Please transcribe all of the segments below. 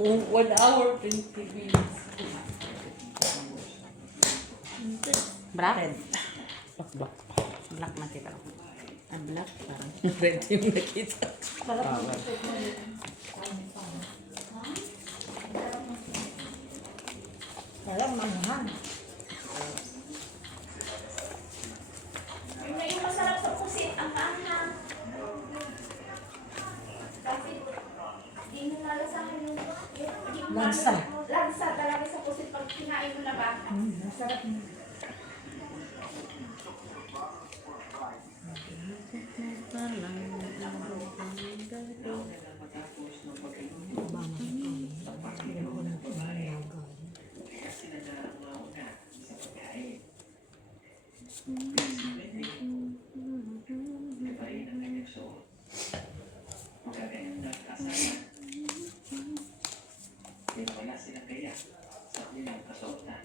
1 hour, 20 minutes. Black? Red. Black. Black nakita ko. Black parang red yung nakita. Parang manghang. Yung masarap sa pusit, ang kaanghang. Kasi, di mo nalasahan yung Lansa. Lansa talaga sa pusit pag kinain mo na ba? Masarap na.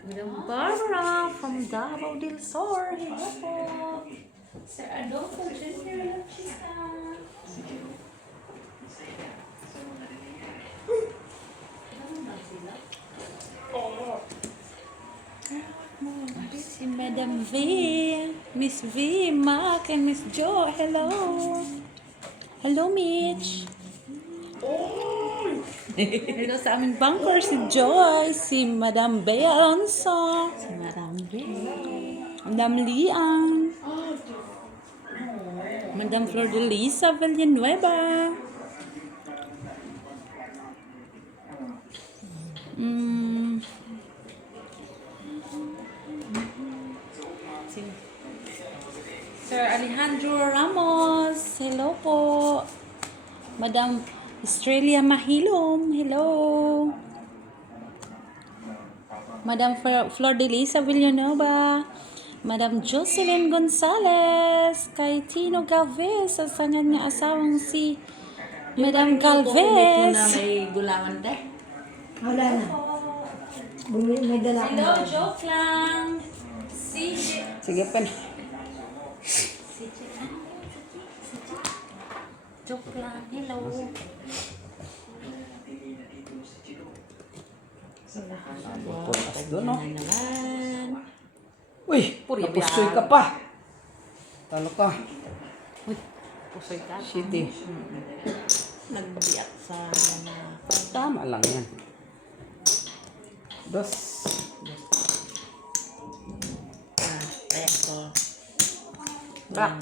Madam Barbara from Davao del Sur. Hello po. Sir Adolfo Jr. Chica. Si Madam V, Miss V, Mac, and Miss Jo. Hello. Hello, Mitch. Hello sa aming bunker, si Joy, si Madam Bea Alonso, si Madam Bea, Madam Liang, Madam Flor de Lisa Villanueva, Sir Alejandro Ramos, hello po. Madam Australia Mahilom, hello. Madam Flor de Lisa Villanueva, Madam Jocelyn Gonzalez, kay Tino Galvez, sa sangan nga asawang si Madam Na Galvez. may gulaman te. Wala na. May dala ka Hello, na. joke lang. Si Sige pa na. joke lang. Hello. Doon, no? Nalan. Uy, napusoy ka pa. Talo ka. Uy, pusoy ka. City. Nagbiyak sa mga... Tama lang yan. Dos. Eto. Black.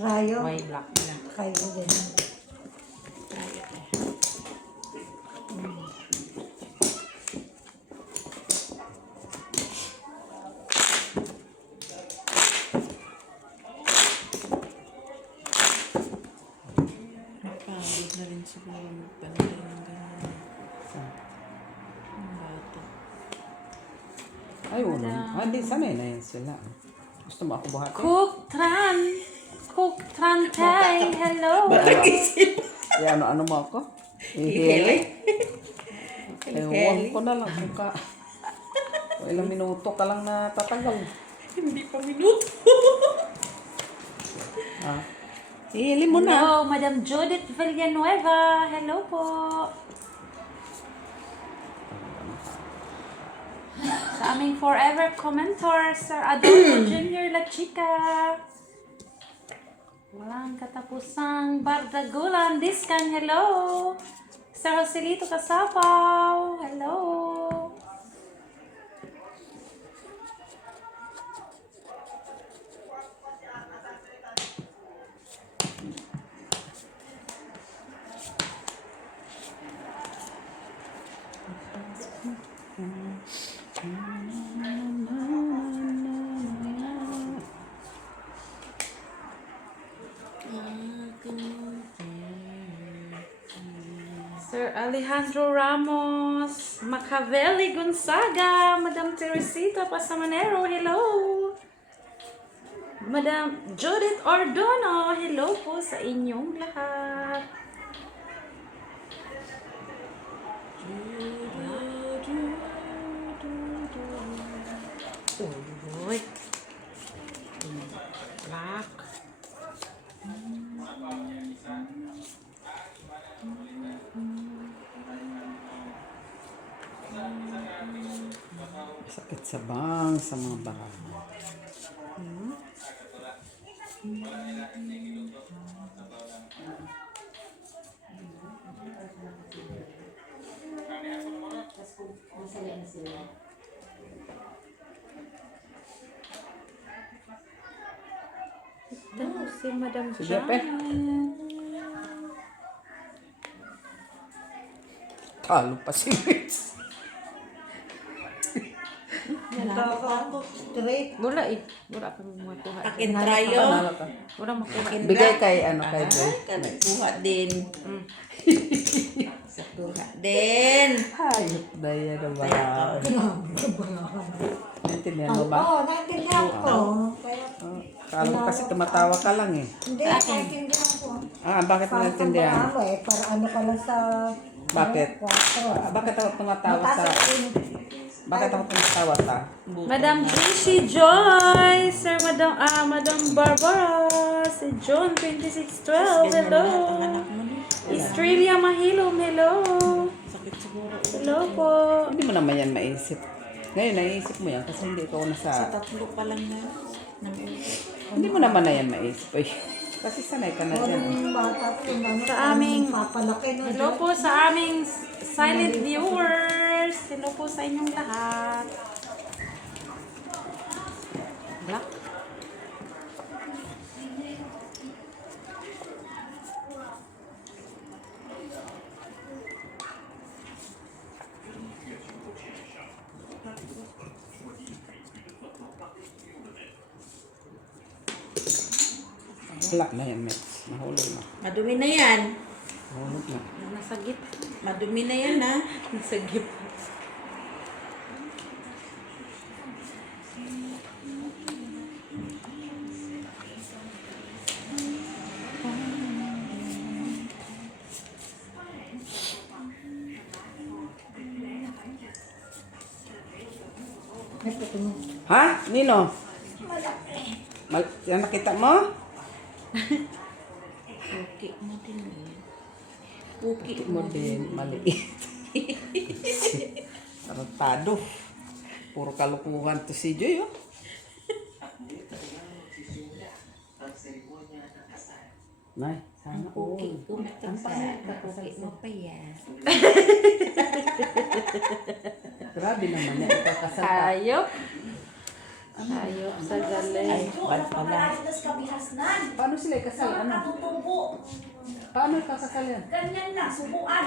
Rayo. White black. Kayo din. Napagod na rin siguro magpanay ng gano'n. Ang bata. Ay, uno. Hindi, sanay na yan sila. Gusto mo ako buhati? Cook Tran Tay, hello. Eh, ano mo ako? Ihili. Ewan ko na lang kung ka. Kung ilang minuto ka lang na tatagal. Hindi pa minuto. Ah. Ihili mo na. Hello, Madam Judith Villanueva, hello po. Sa aming forever commenter, Sir Adolfo Jr. La Chica. Walang katapusang Bardagulan, Discan, hello. Sir Joselito Casapaw, hello. Sir Alejandro Ramos, Machiavelli Gonzaga, Madam Teresita Pasamanero, hello. Madam Judith Ordono, hello po sa inyong lahat. Uy. Black. Sakit sa bang sa mga barang. Ito, si Madam Sige, Pe. Talo pa si Mitz. Straight. Wala eh. Wala kang makuha. Akin trayo. Panalo ka. Wala makuha. Bigay kay ano kay Joy. Kuha din. Sa kuha din. Hayop na yan naman. Naintindihan mo ba? Oo, naintindihan ko. Kaya, Kala mo kasi tumatawa ka lang eh. hindi, naintindihan ko. Bakit mo naintindihan? Para ano ka lang sa... Bakit? 4. Bakit ako tumatawa sa... Bakit ako tumatawa sa... Madam Tracy Joy, Sir Madam Barbara, si John 2612, hello. Estrella Mahilom, hello. Sakit siguro. Hello po. Hindi mo naman yan maisip. Ngayon, naisip mo yan kasi hindi ikaw nasa... Tatlo pa lang na. Hindi mo naman na yan maisip. Uy, kasi sanay ka na dyan. Yung bata ko, yung Sa aming- papalaki na. Hello po sa aming silent viewers. Hello po sa inyong lahat. Black. Wala na yan, Mitch. Nahulog na. Madumi na yan. Nahulog na. Nasagip. Madumi na yan ha. Nasagip. Ha? Nino? Yan nakita mo? Puki mo din yan. Puki Mo din, maliit. Tarantado. Puro kalukuhan to si Joy, oh. Nay, sana Puki. all. Puki mo pa yan. Grabe naman yan. Ikakasal ka. Hayop. Hayop sa galing. Bad pala. Das kabihasnan. Paano sila ikasal? Ano? Katutubo. Paano ikakasal yan? Ganyan lang, subuan.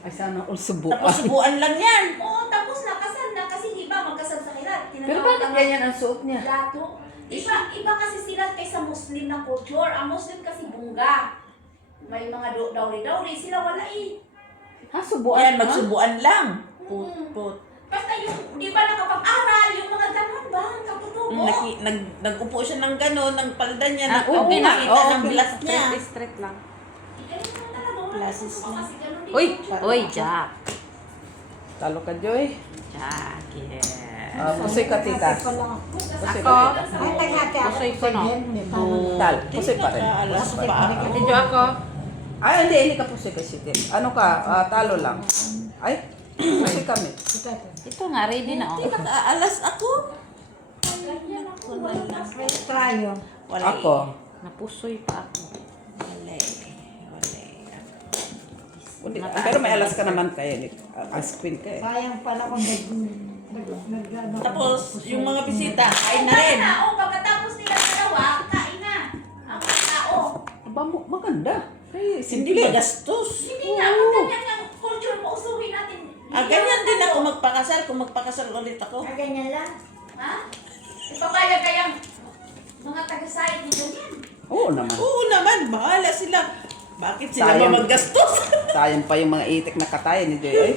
Ay, sana all subukan. Tapos subuan lang yan. Oo, tapos nakasal na kasi iba magkasal sa kilat. Pero bakit ganyan ang suot niya? Lato. Iba kasi sila kaysa Muslim na culture. Ang Muslim kasi bungga. May mga dowry-dowry. Sila wala eh. Ha, subuan? Yan, ha? magsubuan lang. Put. Basta yung, di ba nakapag-aral, yung mga ganon ba? Katutubo. Nag-upo siya ng gano'n, ng palda niya. oo nga. Nakita Oo, ng okay. blas niya. Straight lang. Ganyan naman talaga. Wala Classes susuko na. kasi ganon din Uy! yung culture. Uy, Jack. Talo ka, Joy. Jack, yeah. Pusoy ka, tita. Ako lang. Pusoy Ako. ka, tita. Ay, tangati ako. Pusoy ko, no? Tal, pusoy pa rin. Alas pa ako. Ate Jo ako. Ay, hindi ka pusoy ka, sitit. Ano ka? Talo lang. Ay, pusoy kami. Ito nga, ready na Hindi oh. nakaalas ako. Trayo. Wala. Ako. Napusoy pa ako. Wala. Hindi, pero may alas ka naman kaya. As queen ka eh. Sayang pala kung Tapos, yung mga bisita, kain na rin. O, pagkatapos nila dalawa, kain na. Ang mga tao. Aba, maganda. Ay, Hindi simple. ba gastos? Hindi nga, kung ganyan ang culture mo, usuhin natin. Ganyan din ako magpakasal. Kung magpakasal ulit ako. ganyan lang. Ha? Ipapayag kayang mga taga-site ni ganyan. Oo naman. Oo naman, bahala sila. Bakit sila Sayang. ba maggastos? Sayang pa yung mga itik na katayan ni Joy. Ay,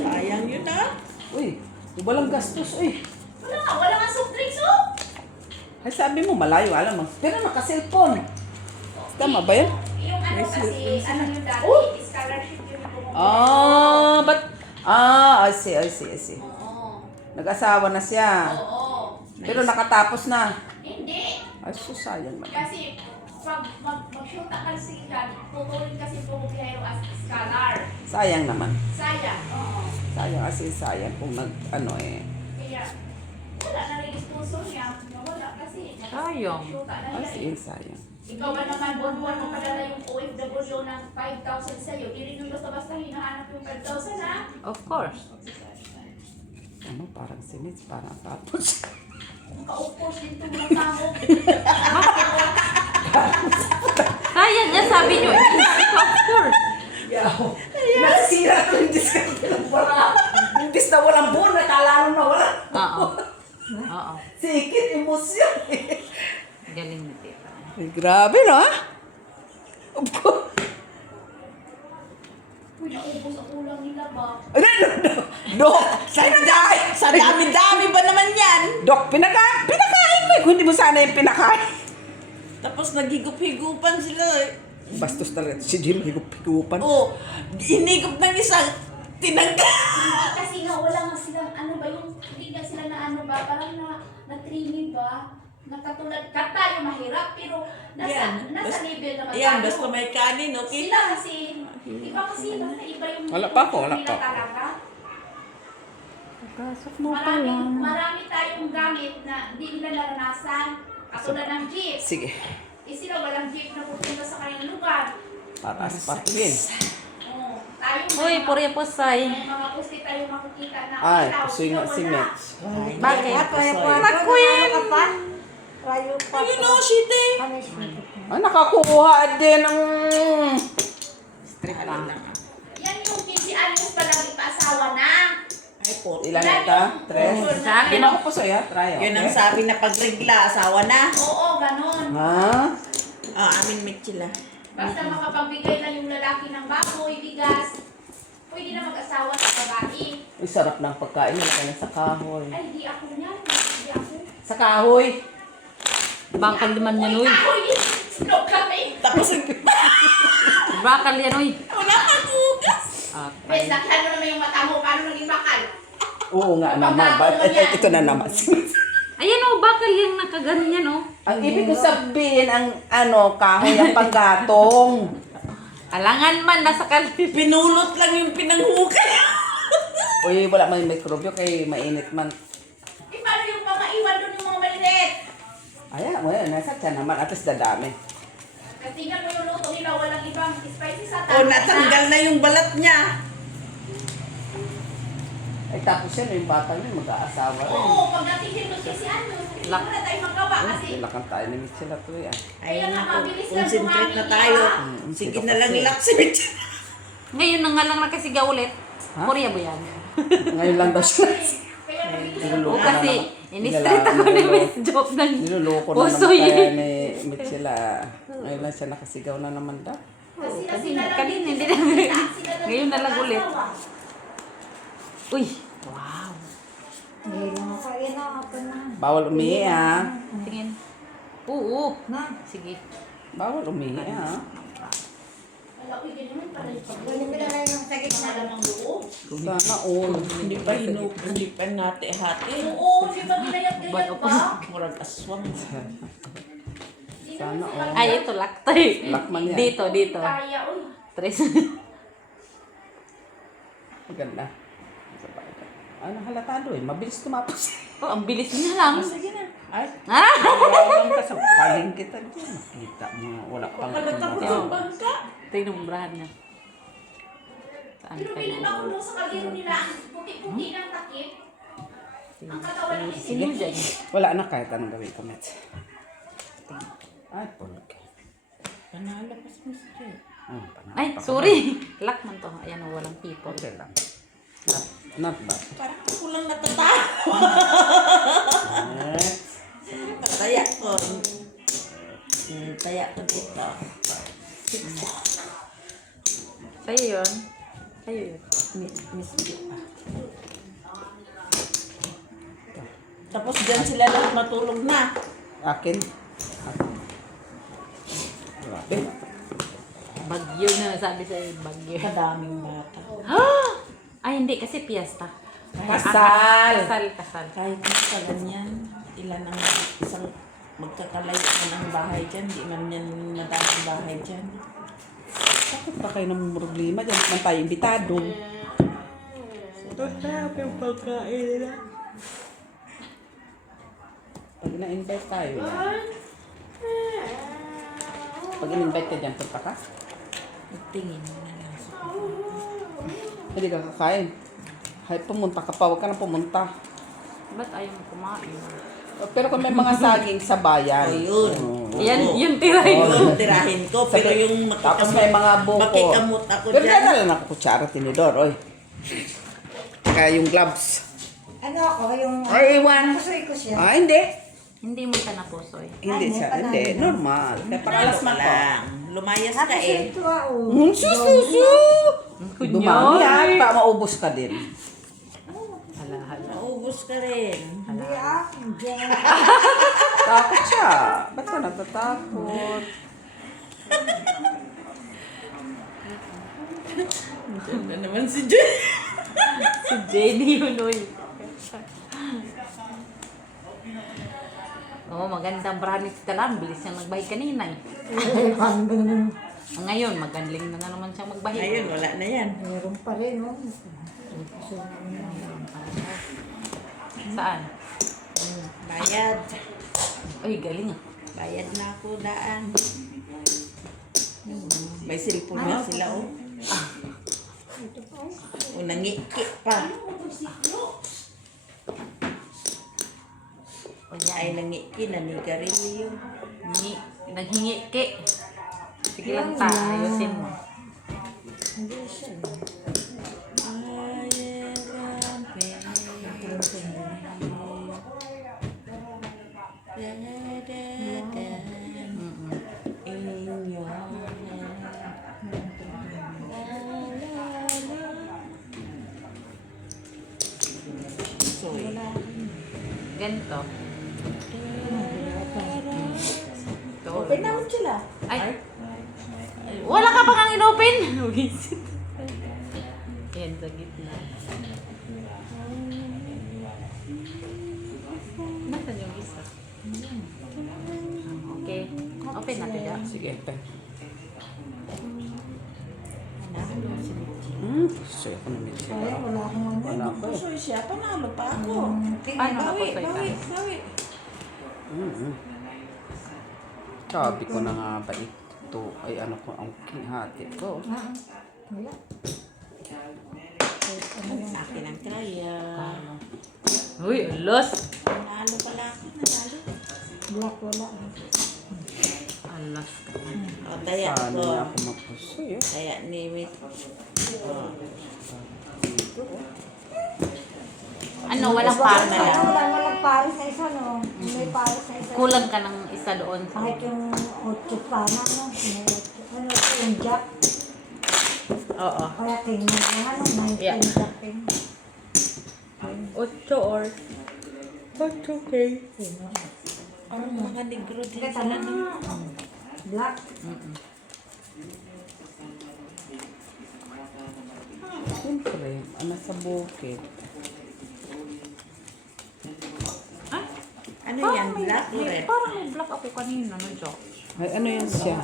Sayang yun ha. uy, walang gastos. Uy, Wala nga soft drinks, oh. ay sabi mo malayo, alam mo. Pero naka-cellphone. Tama ba yun? Yung ano kasi, ano yung dati, scholarship yung I see. Oo. Nag-asawa na siya. Oo. Pero nakatapos na. Hindi. Ay, sayang naman. Kasi, pag mag-shoot ka kasi yan, tutuloy kasi pumubihero as scholar. Sayang naman. Sayang. Oo. Sayang kasi sayang kung nag, ano eh. Kaya, Wala na rin sponsor niya. Nawala kasi. Sayang. Shoota na As nila eh. in, sayang. Ikaw ba naman, buwan-buwan mo padala yung OFW ng 5,000 sa'yo? Di rin yung basta-basta hinahanap yung 5,000 ha? Of course. Ano, parang sinits, parang tapos. Maka-of din itong mga tao. Sayang nga sabi nyo. Of course. Nasira ko yung discount ng wala. Imbis na walang buwan, nakalaro na wala. Oo. Oo. Sikit, emosyon. Galing ni Tita. Grabe, no? Uy, naubos ang ulang nila ba? Dok, Sa dami-dami ba naman yan? Dok, pinakain mo. Kung hindi mo sana yung pinakain. Tapos naghigup-higupan sila eh. Bastos talaga. Si Jim, higup-higupan. Oh, inigop ng isang tinanggal. Hindi kasi nga wala nga silang ano ba yung, hindi nga sila na ano ba, parang na-training ba? Nakatulad ka tayo mahirap, pero nasa level naman Yan, tayo. basta may kanin, okay? Sila kasi, iba kasi, basta iba yung Wala pa ako, wala nila pa ako. talaga. Pasok mo pa lang. Marami tayong gamit na hindi nila naranasan. Katulad ng jeep. Sige. Eh sila walang jeep na pupunta sa kanilang lugar. Para sa parking. Oh, tayo Uy, puri po say. may mga pusti tayo makikita na Ay, ikaw, pusoy nga ikaw si wala. Mitch. Bakit? Naku yan! Rayo pa. Ayun o, shit eh. Ah, nakakuha din ng... Strip lang. Yan yung 15 anyos pa lang ipaasawa na. Ay po. Ilan ito? Tres? Sa akin, Hindi ako pusoy, ha? Try, Yun ang okay? sabi na pagregla, asawa na. Oo, ganun. Ha? Amin met sila. Basta makapagbigay na yung lalaki ng baboy, bigas, pwede na mag-asawa sa babae. Ay, sarap ng pagkain. Wala ka na sa kahoy. Ay, di ako niyan. Di ako. Sa kahoy? Bakal naman yan, uy. Uy, stroke kami. Tapos, Bakal yan, uy. wala kang hugas. Bes, lakyan mo naman yung mata mo. Paano naging bakal? Oo nga naman. Ito na naman. Ayan o, bakal yung nakaganyan o. Ang ibig ko sabihin, ang ano, kahoy ang panggatong. Alangan man, nasa kalip. Pinulot lang yung pinanghukay. Uy, wala may mikrobyo kay mainit man. Eh, paano yung mga iwan doon yung mga maliliit? Ayan, well, nasa tiyan naman. At least dadami. Kasi tingnan mo yung luto nila, walang ibang spicy sa O, natanggal na yung balat niya. Ay, tapos yan, yung bata niya, mag-aasawa rin. Oo, pag natigil mo si ano, hindi Lak- mo na tayo magawa kasi. Lakan tayo ni Mitchell at Uy, ah. Kaya nga, mabilis lang Concentrate na dumami, tayo. di ba? Sige Sino na lang kasi? ilak si Mitch. Ngayon na nga lang nakasigaw ulit. Ha? Korea ba yan? Ngayon lang daw siya. Kaya mabilis lang Niloloko O na kasi, naman. in-straight ako ni Miss Joke ng Niloloko na naman pusoy. kaya ni Mitchell, ah. Ngayon lang siya nakasigaw na naman daw. Kasi na Kasi sila lang kanina, din hindi sila na- sila lang ngayon na lang mag-asawa. ulit. Uy, wow. Hindi lang ako. Inaapan na. Bawal umihi, ah. Tingin. Oo. Na. Sige. Bawal umihi, ah. Wala, uy, ganyan pala yung Kunin mo na lang yung sa gitna. lamang loob. Sana all. Hindi pa hindi pa hati-hati. Oo, di ba ginayat-gayat ba? Murag aswang. Di Sana naman sila all. Ay, ito, laktay. Lakman yan. Dito, dito. kaya, uy. Tres. Maganda. Ano halatado eh. Mabilis tumapos. Oh, ang bilis niya lang. Sige na. Ay, Ah! Mawalang ka sa paling kita dyan. Nakita mo. Wala pang tapos yung bangka. Ito yung numbrahan niya. Saan Pero kayo? pinag ako nung sa kaldero nila, ang puti-puti ng takip. Ang katawan ng Sino isin. dyan? Wala na kahit anong gawin ko, Mets. Ay, pulog. Panalo pa si Miss Joy. Ay, sorry. Lock man to. Ayan, oh, walang people. Okay lang. Not bad. Parang ako lang natatawa. Next. Taya ko. Taya ko dito. Sa'yo yun. Sa'yo yun. Miss Joy. Tapos dyan sila lahat matulog na. Akin. Grabe. Bagyo na sabi sa'yo. Bagyo. Kadaming bata. Ay, hindi. Kasi piyesta. Kasal. Kasal. Kahit sa ganyan, ilan ang isang magkakalayo man ang bahay dyan. Di man yan madaming bahay dyan. Bakit pa kayo ng problema dyan? Man tayo imbitado. Ito na yung pagkain nila. na-invite tayo yan. Pag in-invite ka dyan, punta ka? Magtingin mo na lang sa Hindi ka kakain. Kahit pumunta ka pa, huwag ka na pumunta. Ba't ayaw mo kumain? Pero kung may mga saging sa bayan. Ayun. Oo. Yan, Oo. yun tirahin ko. Yung tirahin ko, pero Sabi- yung Tapos may mga buko. makikamot ako Pero dyan. dala na ako kutsara, tinidor, oy. Kaya yung gloves. Ano ako, yung... Ay, iwan. Pusoy ko siya. Ah, hindi. Hindi mo siya napusoy. Hindi Ay, siya, may hindi. panalo. Normal. Kaya pangalas man ko. lang. Lumayas ka Tapos eh. ito oh. Susu! Dumami yan. Pa maubos ka din. Maubos ka rin. Hindi hindi. Takot siya. Ba't ka natatakot? Diyan na naman si Joy. Si JD yun, oy. Oo, magandang branis ka lang. Bilis siyang magbahi kanina eh. Ngayon, magaling na naman siyang magbahi. Ayun, wala na yan. Meron pa rin, oh. Saan? Bayad. Uy, galing ah. Bayad na ako daan. May cellphone na sila oh. O nangiki pa. O yan. Ay nangiki na ni Garilio. Naghingi ke. Sige lang ta, ayusin mo. Hindi siya. Ganito. Ito. Open naman sila. Ay. Wala ka pa kang inopen. Visit. Yan, sa gitna. Nasaan yung isa? Okay. Open natin dyan. Sige, ito. Suyo ko namin siya. Ay, wala akong ano. Wala ko. Pusoy siya, panalo pa ako. Paano Bawi, napusoy ka? bawi, bawi. Sabi ko na nga ba ito ay ano ko ang hati ko. Wala. Akin ang traya. Uy, alas. Panalo pala ako, nanalo. Black, wala. Alas ka. O, taya Sana ko. na ako mapusoy. Taya ni Wit. Ano, walang para na yan. Walang pares sa isa, no? May pares sa isa. Kulang ka ng isa doon. Kahit yung 8 pa na, no? May 8. Ano, yung jack. Oo. Kaya tingnan mo, ano, 19 Yeah. jack din. 8 or... That's okay. Ano mga negro din Kaya sila tama. no? Black. Siyempre, ano sa bukid. Ano yan, black o red? Parang may black ako kanina, no, Jo? Ay, ano yan siya?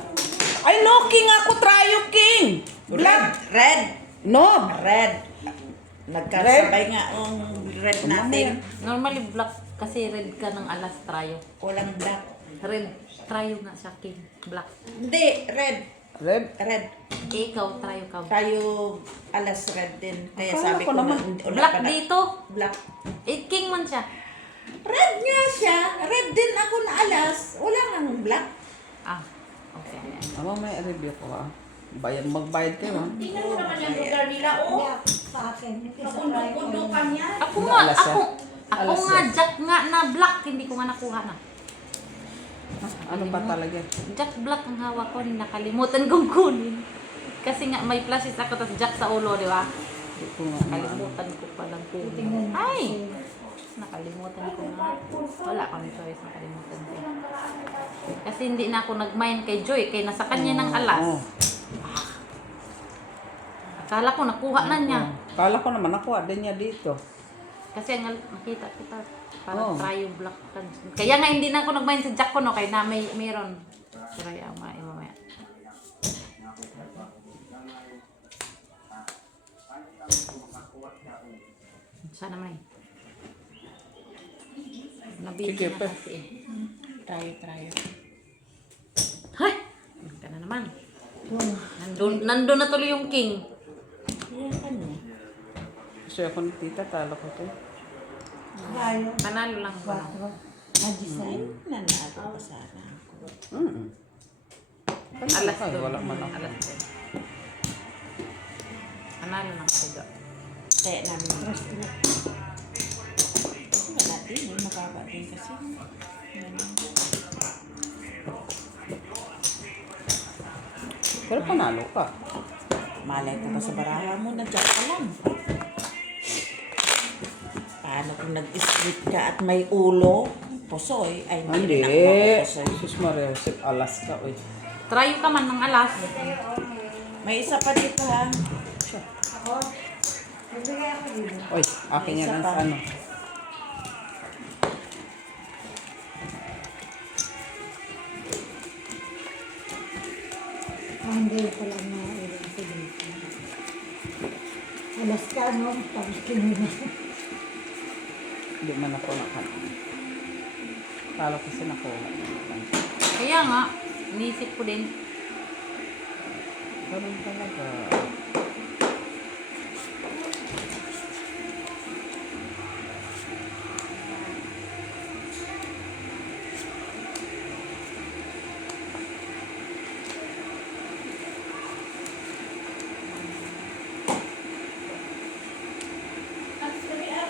Ay, no, king ako, tryo king! Red, red, No! red. Nagkasabay nga ang red natin. Normally black kasi red ka ng alas trayo. Walang black. Red trayo nga siya, king. Black. Hindi, red. Red? Red. Ikaw, trayo ka. Tayo alas red din. Kaya Akala sabi ko ko naman, na, wala Black pa na- dito. Black. King man siya. Red nga siya. Red din ako na alas. Wala nang black. Ah, okay. Ama, may review ko ha. Magbayad kayo ha. Tingnan mo naman yung lugar nila, oh. Black sa akin. Ito sa Napundok-pundokan yan. Ako Ano, nga, alas yan? ako Alas nga, yan. Jack nga na black. Hindi ko nga nakuha na. Ano ba talaga? Jack black ang hawak ko. Nakalimutan kong kunin. Kasi nga, may flashes ako, tapos Jack sa ulo, di ba? Hindi ko nga maano. Nakalimutan ko palang kunin. Tingnan mo. Ay! Nakalimutan ko nga. Wala akong choice. Nakalimutan ko. Kasi hindi na ako nag-mind kay Joy. Kaya nasa kanya ng alas. Oo. Akala ko nakuha na niya. Kala ko naman nakuha din niya dito. Kasi ang nakita kita. Parang Oo. try black. Kaya nga hindi na ako nag-mind sa Jack ko, no? Kaya na mayroon. Try ang mamaya. Sana naman eh. Nabili Sige, na pe. kasi. Tayo. Hay! Ano ka na naman? Yung Nandun na tuloy yung king. Kaya ka na. Kasi ako ni tita, talo ko to. tayo. Panalo lang ba? 4. Design. Nanalo ka sana ako. Alas Ay, doon. wala man ako. Alas doon. Panalo lang ako doon. Kaya namin. Wala din eh. Mababa din kasi. Ganun. Pero panalo ka. Malay ko pa sa baraha mo, nandiyan ka lang. Paano kung nag-split ka at may ulo? Pusoy. Ay, Hindi. rin ako mapupusoy. Jesus Maria, Joseph, alas ka, oy. Try ka man ng alas. May isa pa dito ha. Ako, nagbigay ako dito. Oy, akin yan ang sa ano. Hindi pala na ilan ko dito. Alas ka, no? Tapos kinina. Hindi man ako nakan. Talo kasi nakuha. Kaya nga, inisip ko din. Ganun talaga.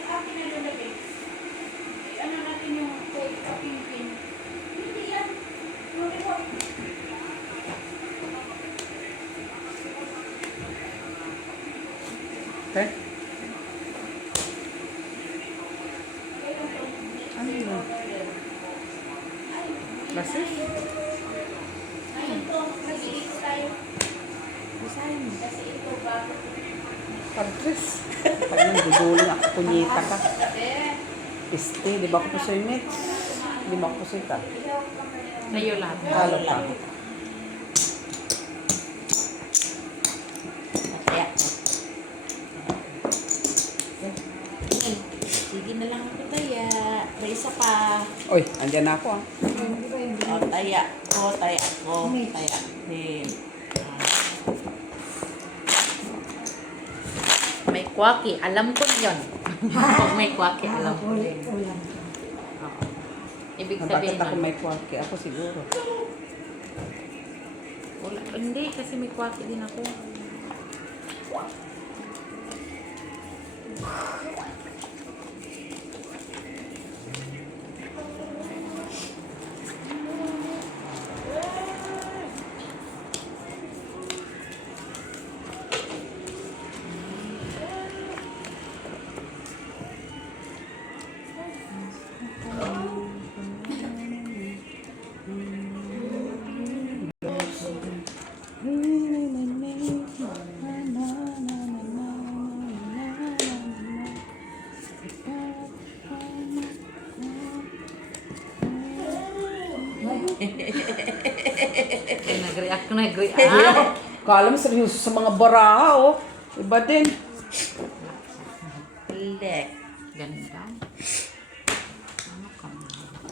Akin na lalagay. Ano natin yung kapingpin. Hindi yan. Yung report. Okay? Ano yun? Basis? Ayun to. Nag-iito tayo. Kasi ito bago. Pagkris. Pag nandudulong ako, kunyita ka. Eh. Piste, di ba ako po sa'yo, Mitch? Di ba ako po sa'yo ka? Sa'yo lahat. Talo ka. Kaya. Sige na lang ako taya. May isa pa. Oy, andyan na ako ah. Hindi ba yung O, taya ko, taya ko, taya din. May kwaki. Alam ko na yun. Pag may kwaki, alam ko ulit din. ulam? Oo. Ibig Bakit sabihin ako nun, may kwaki? Ako siguro. wala. Hindi, kasi may kwaki din ako. Nag-react. Kala mo seryoso sa mga baraha, oh. Iba din. Lek. Ganda. Ano ka na?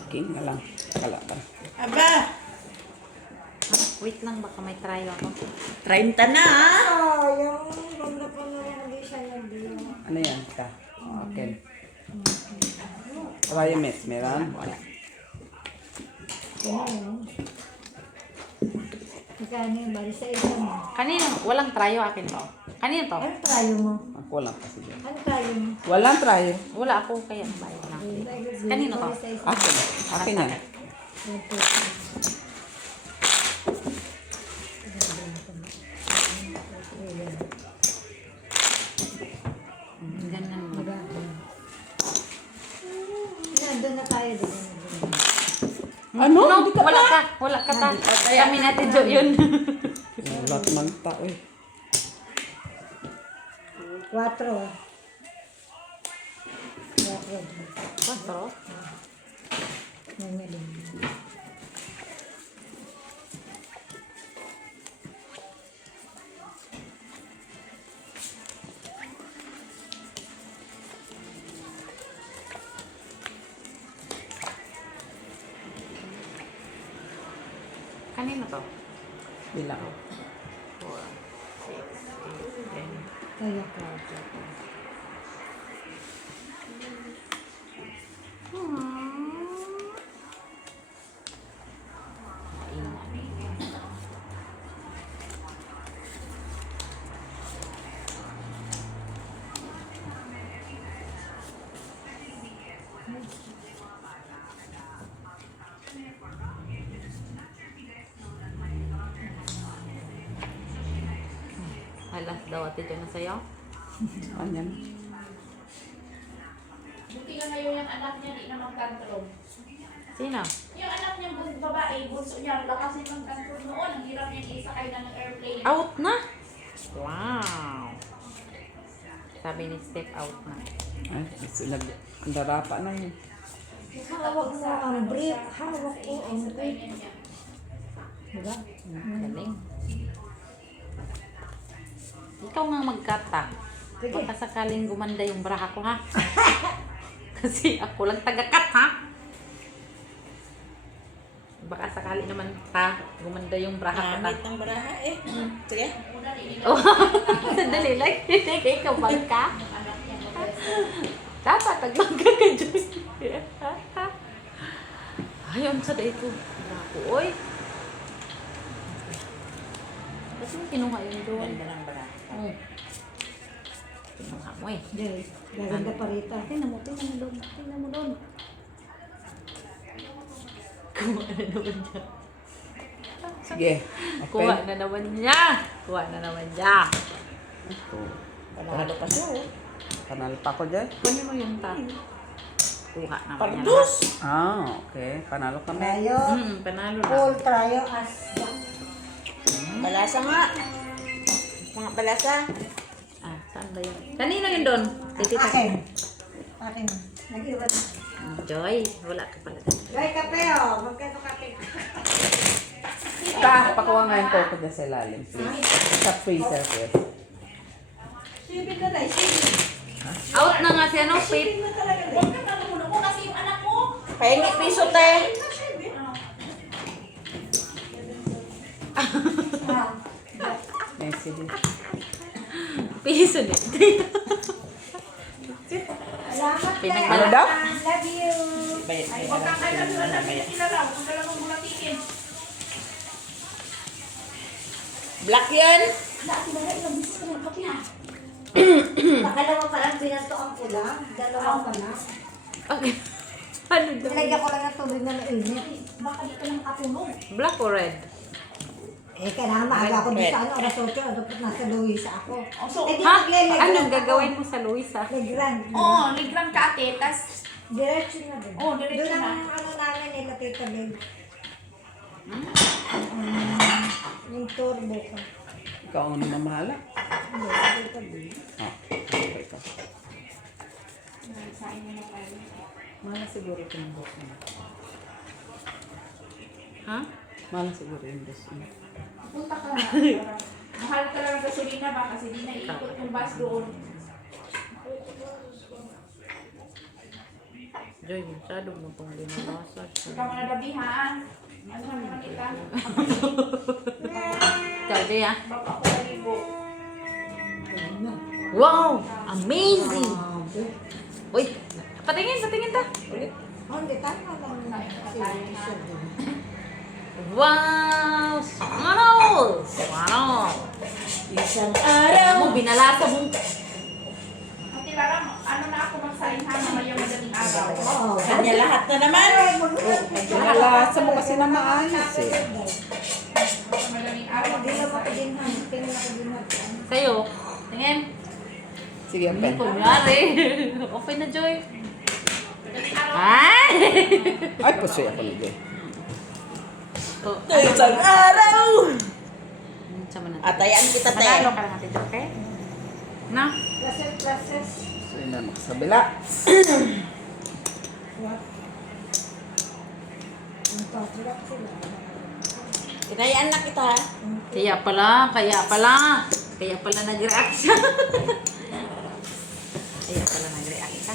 King na lang. Kalaban. Aba! Wait lang, baka may try ako. 30 na ah! Oh, yung ganda pa na yan. Hindi siya nag-blue. Ano yan? Ka. Okay. Try Mitch, meron? Wala. Yan. Magkano yung bali sa isa mo? Kanino? Walang tryo akin to. Kanino to? Ano tayo mo? Ako lang kasi dyan. Ano tayo mo? Walang try. Wala ako kaya bayo lang. Kanino to? Bali sa isa. Akin. Akin yan. Yan po. Ganyan mo. Nandun na tayo doon. Ano? No, Hindi ka wala pa. ka. Wala ka ta. Kami natin do yun. Wala man tao eh. 4. 4. Kwatro? Nangaling. Kanino to? Bilang. 4, 6, 8, 10. Kaya ko. Alas daw ate dyan na sa'yo. Ano yan? Buti nga ngayon yung anak niya, di na mag-control. Sino? Yung anak niya, babae, bunso niya, lakasin mag-control noon. Ang hirap niya isakay na ng airplane. Out na? Wow! Sabi ni Step out na. Ay, sila. Ang darapa na yun. Hawak mo ang brief. Hawak ko ang brief. Diba? Galing. Ikaw nga magkata. Sige. Baka sakaling gumanda yung bra ko, ha? Kasi ako lang taga-cut, ha? Baka sakali naman gumanda yung bra ko, ta. Pangit ng baraha eh. Sige. Oh, sandali lang. Ikaw bangka. Dapat nagbangka ka dyan. Ayun sa dito. Ako, oy. Kasi mo kinuha yun doon. Ganda ng baraha. Oh. Kinuha mo eh. Jay, gaganda pa rito. Tingnan mo doon. Tingnan mo doon. Kuha na naman niya. Sige. Kuha Okay. na naman niya. Kuha na naman niya. Panalo pa siya oh. Panal pa ko dyan. Kunin mo yung ta. Kuha naman niya. Pardos! Ah, okay. Panalo kami. Tayo. Panalo na. Full tayo as Balasa nga. Mga balasa. Ah, saan ba yun? Kanino yun doon? Titita. akin. Akin. Nag-iwan. Joy, wala ka pala. Joy, kape oh. Magkano kape? Pakuha nga yung coco dyan sa ilalim, please. Sa freezer, please. Sipin na tayo. Sipin. Out na nga si ano, Pip. Na talaga. Huwag ka namuno mo kasi yung anak mo. Pahingi piso te. Ah. Messi din. Piso din. Salamat Pinag- Ano daw? Love you. Bayad Ay, na huwag kang kailan yung anak bayad. niya kilala. Huwag ka lang mulatingin. Black yan. Dati ba na ilang bisis ka nagkapi ha? Pakalawa pa lang, binantoan ko lang. Dalawa pa na. Okay. Ano daw? Nilagyan ko lang ng tubig na mainit. Baka di ka lang katulog. Black or red? Eh, kailangan maaga ako doon sa ano, alas 8, dapat nasa Luisa ako. Oh, so, Eh, di Ha? magle-legrand Anong ako. gagawin mo sa Luisa? Legrand. Oo, ligram ka ate. Tas, Diretso na doon. Oo, diretso doon na. ang ano namin nila, Tita Bel. Yung turbo ko. Ikaw ang namamahala. Hindi, Tita Bel. Ah, okay ka. sain mo na tayo. Mahal siguro yung boss mo. Ha? Mahal siguro yung boss mo. Punta ka na. Mahal ka lang ng gasolina ba? Kasi di na ikot yung bus doon. Joy, masyado mo pang binabasag. Huwag ka mga dabihan. Ano naman kita? Ikaw, Joy, ha? Baka ako nalibo. Wow! Amazing! Uy, patingin ta. Ulit. Oh, hindi, tama lang. Kasi Luisa doon. Wow! Ano? Ano? Isang Alam mo, binalasa mo. Ate Lara, ano na ako magsalin ha? Mamayang madaling araw. Oo. Kanya lahat na naman. Nakalasa mo kasi na maayos eh. Madaling araw. Hindi lang ako din, tingnan ako din. Sa'yo. Tingin. Sige, Hindi pen. kunyari. Okay na, Joy. Madaling araw. Ay! Ay, pusoy ako na dyan. Oh, Isang araw. sama na. Atayan kita te. Manalo ka lang natin, okay? Na? Classes. So, yun na sa bila. What? Ang patrap sila. Kinayaan na kita. Kaya pala nag-react siya. Kaya pala nag-react ka.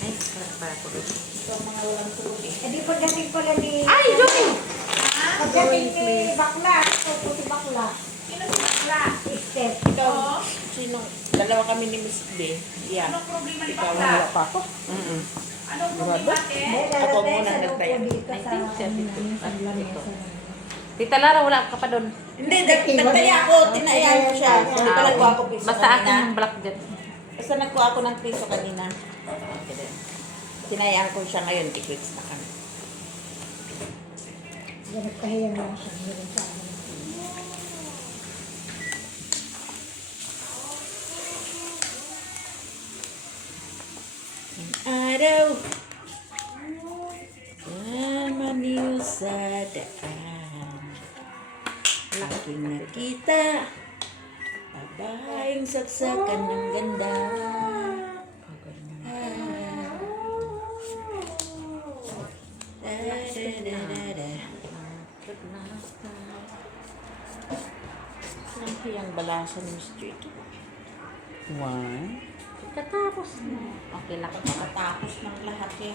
Ay, para ko doon. Eh, di pagdating pala ni... Ay, Joy! Pagdating ni bakla, ito po si bakla. Sino si bakla? Step. Ikaw, sino? Dalawa kami ni Miss B. Yan. Anong problema ni Ikaw bakla? Wala pa ako. Anong problema, te? Ako muna nagtaya. Dito sa Tita Lara, wala ka pa doon. Hindi, nagtaya ako. Tinayan ko siya. Hindi pa nagkuha ako piso Basta akin kanina. yung black jet. Basta nagkuha ako ng piso kanina. Okay din. Tinayaan ko siya ngayon. Tickets na kami. Nagkahiyang lang siya. Meron sa akin. Araw Namaniw sa daan Aking nakita Babaeng saksakan ng ganda Ang hiyang balasan mo ito. One. Katapos na. Okay lang. Makatapos ng lahat eh.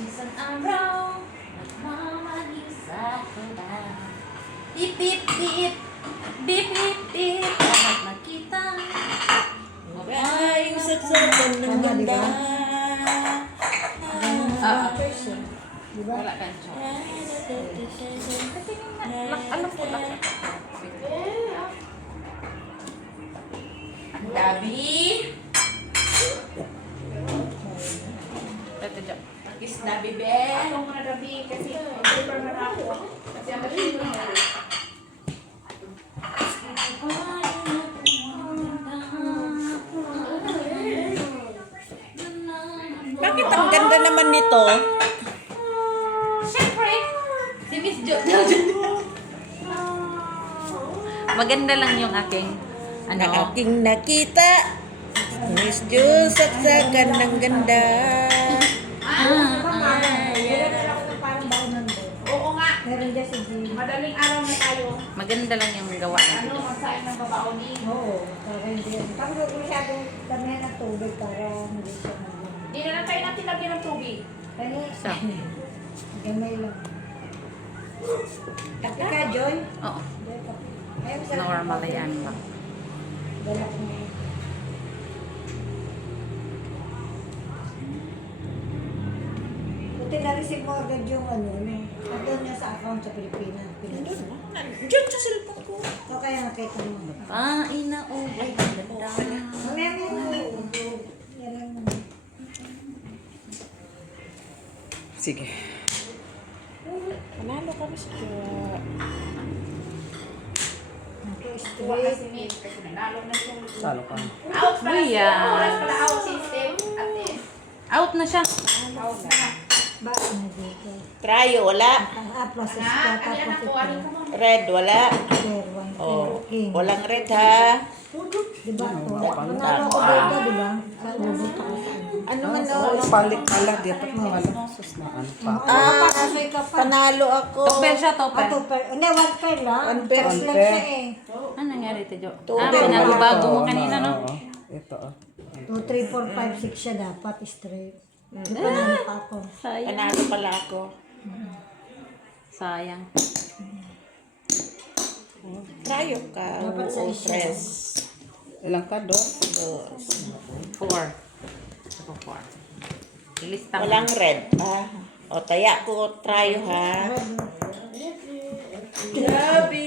Isang araw, nagmamali sa ulan. Beep, beep, beep. Beep, beep, beep. Dapat nakita. Babaeng saksakan ng ganda. Person. Diba? Wala kang chok. Alam ko lang. Ang gabi. Ito dyan. Kiss na, bebe. Ako muna gabi kasi paper na ako. Kasi ang gabi ko na. Bakit ang ganda naman nito? Siyempre, si Miss Jo. Maganda lang yung aking Na aking nakita. Miss Jules, saksakan ng ganda. Parang baon nandun. Oo nga. Meron dyan si Jim. Madaling araw na tayo. maganda lang yung gawa natin. Ano, magsain ng babaoni. Oo. Parang hindi yan. Parang huwag masyadong damihan ng tubig para hindi siya mag-ano. Hindi na lang tayo natin lagyan ng tubig. Kani, So, gamay lang. Kape ka, Joy? oo. Ayaw mo sa Normal yan lang. Dala ko na yun. Buti na-receive mo agad yung ano. Nandun niya sa account sa Pilipinas. Diyan sa cellphone ko. So kaya nakita mo. Pain na ubay. Ganda. Mamaya mo. Yan lang mo. Sige. Panalo kami sa Tuwa na si Miss kasi nanalo na siya. Talo ka. Out pala Uy, siya. ah. Oras pala out system. Ate. Out na siya. Out na. Ba, ano dito? Tryo, wala. Process Na, ka, ano na tapos po, ano ito. mo? Red, wala. Fair one, Oh, king. walang red ha. Diba? Ano, Panalo ko dito, diba? Ubus ako sa ano. Ano man Palit pala. Di pa pala. Sus na ano pa. Pasay ka pa. Panalo ako. Topper siya, topper. Ato pa. Hindi, one pair lang. One pair. First lang One siya pair. eh. Ano nangyari ito, Jo? Topper. Ah, pinabago mo kanina, no? Oo. Ito. 2, 3, 4, 5, 6 siya dapat straight. Panalo pa ako. Sayang. Panalo pala ako. Sayang. Tryo ka. Dapat sa Oo, isa. tres. Ilang ka? Dos? Dos. 4. Ako 4. Ilista mo. Walang red. Ah. O, taya ko. Tryo ha. Grabe.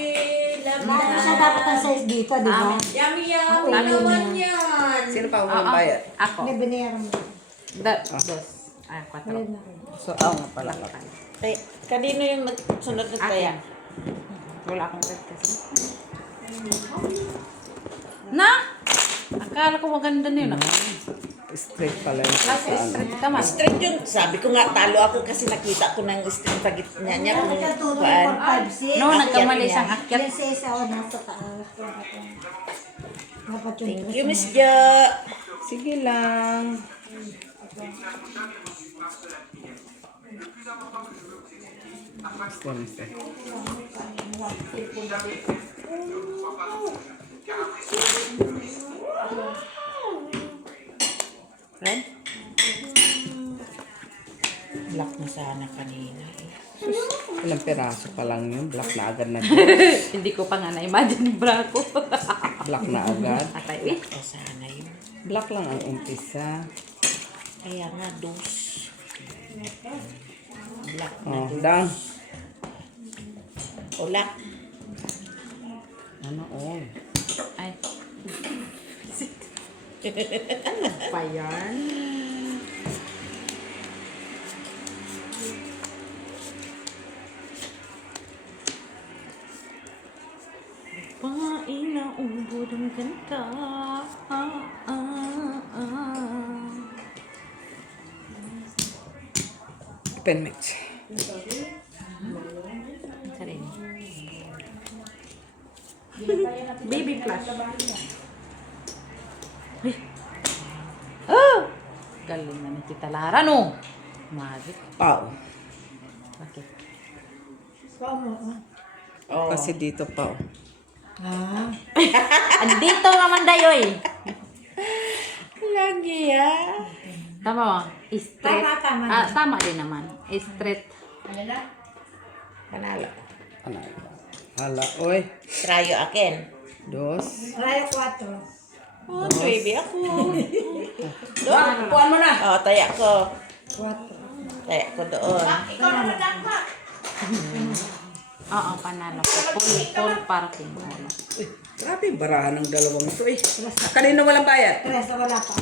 Lalo siya dapat ang size dito, di ba? Yummy, Ako yummy naman yan. Sino pa Oo. ang bayad? Ako. Hindi, binayaran mo. Dos. Ah, 4. Ayun na. So, nga pala. Ay, kanino yung nagsunod na taya? Akin. Wala akong red kasi. Na! Akala ko maganda na yun. Straight pala yung Last sa ano. straight ka man. Straight yun. Sabi ko nga, talo ako kasi nakita ko ng straight sa gitna niya. Kung Ika 2, 3, kuhaan. 4, 5, 6. No, nagkamali siyang akyat. Yes, yes, ako nasa taas. Dapat yung Thank tres you, mo. Miss Jo. Sige lang. Stay, stay. Red? Black na sana kanina eh. Ilang peraso pa lang yun. Black na agad na. Hindi ko pa nga na-imagine bra ko. Black na agad. Atay, Black na sana yun. Black lang ang umpisa. Kaya nga, dos. Black na Oh, dos. dang. Ula. Ano, oh. Ay. Ano ba yan? Pain na ubod ang ganda. Pen mix. Sorry. Baby flash. Ay. Oh! Galing na ni Tita Lara, no? Magic. Pau. Bakit? Oh. Kasi dito pa. Andito naman dayoy. Lagi ah. Tama ba? Straight. Tama. Tama din naman. Straight. Panalo. Ano? Hala, oy. Trayo akin. Dos. Rayo 4. Oh, baby ako. Kuhan mo na. Oh, taya ko. 4. Taya ko doon. Ikaw naman lang pa. Oo, panalo ko. Full parking. Uy, grabe yung barahan ng dalawang ito eh. Kanino walang bayad? 3 wala pa.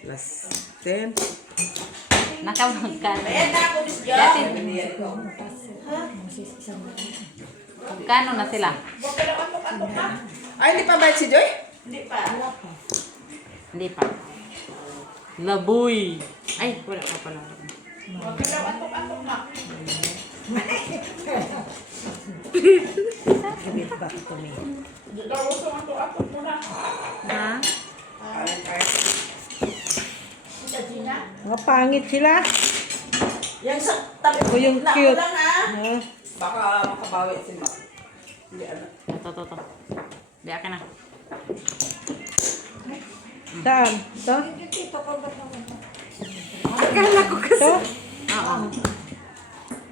Plus 10. Nakamagkano. Ayan na ako, Miss Jo. Dati, magkano na sila? Ay, hindi pa bayad si Joy? Hindi pa. Hindi pa. Laboy. Ay, wala pa pala. Ha? Mga pangit sila. Yan sa tabi O, yung na cute. lang ah. Baka makabawi si Ma. Hindi, ano. Ito. Di akin na. Saan? Ito? Akala ko kasi. Ito? Oo.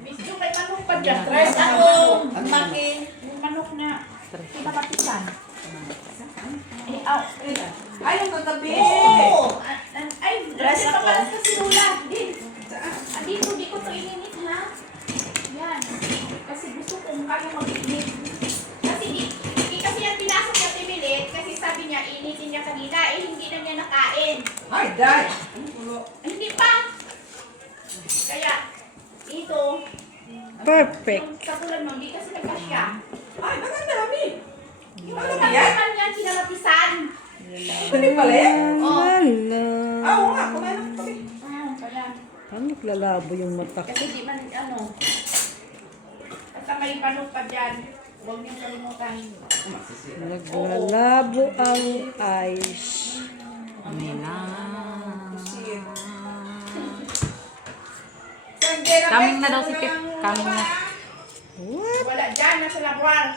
Miss Jo, may manok pa dyan. Tres ako. Maki. Yung manok na pinapatisan. Eh, Ay, yung kagabi. Oo. ay, Dress dress ako. pa pala sa sinula. Andito, di ko to ininit ha. Yan. Kasi gusto kong kaya mag-init. Kasi yan pinasok niya pimilit, kasi sabi niya, initin niya kanina, eh hindi na niya nakain. Ay, dahil. Hindi pa. Kaya, ito, Perfect. yung katulad mo, hindi kasi nagkasya. Ay, maganda kami. Yung ano naman niya, kinalatisan. Hindi pala yan. Wala. Ah, oo nga, kumain ako kami. Kaya, Ano naglalabo yung mata ko? kasi di man, basta may panok pa dyan, huwag niyong kalimutan. Naglalabo ang eyes. Nila. Coming Coming na daw si Pip. Coming na. Wala dyan, nasa labuan.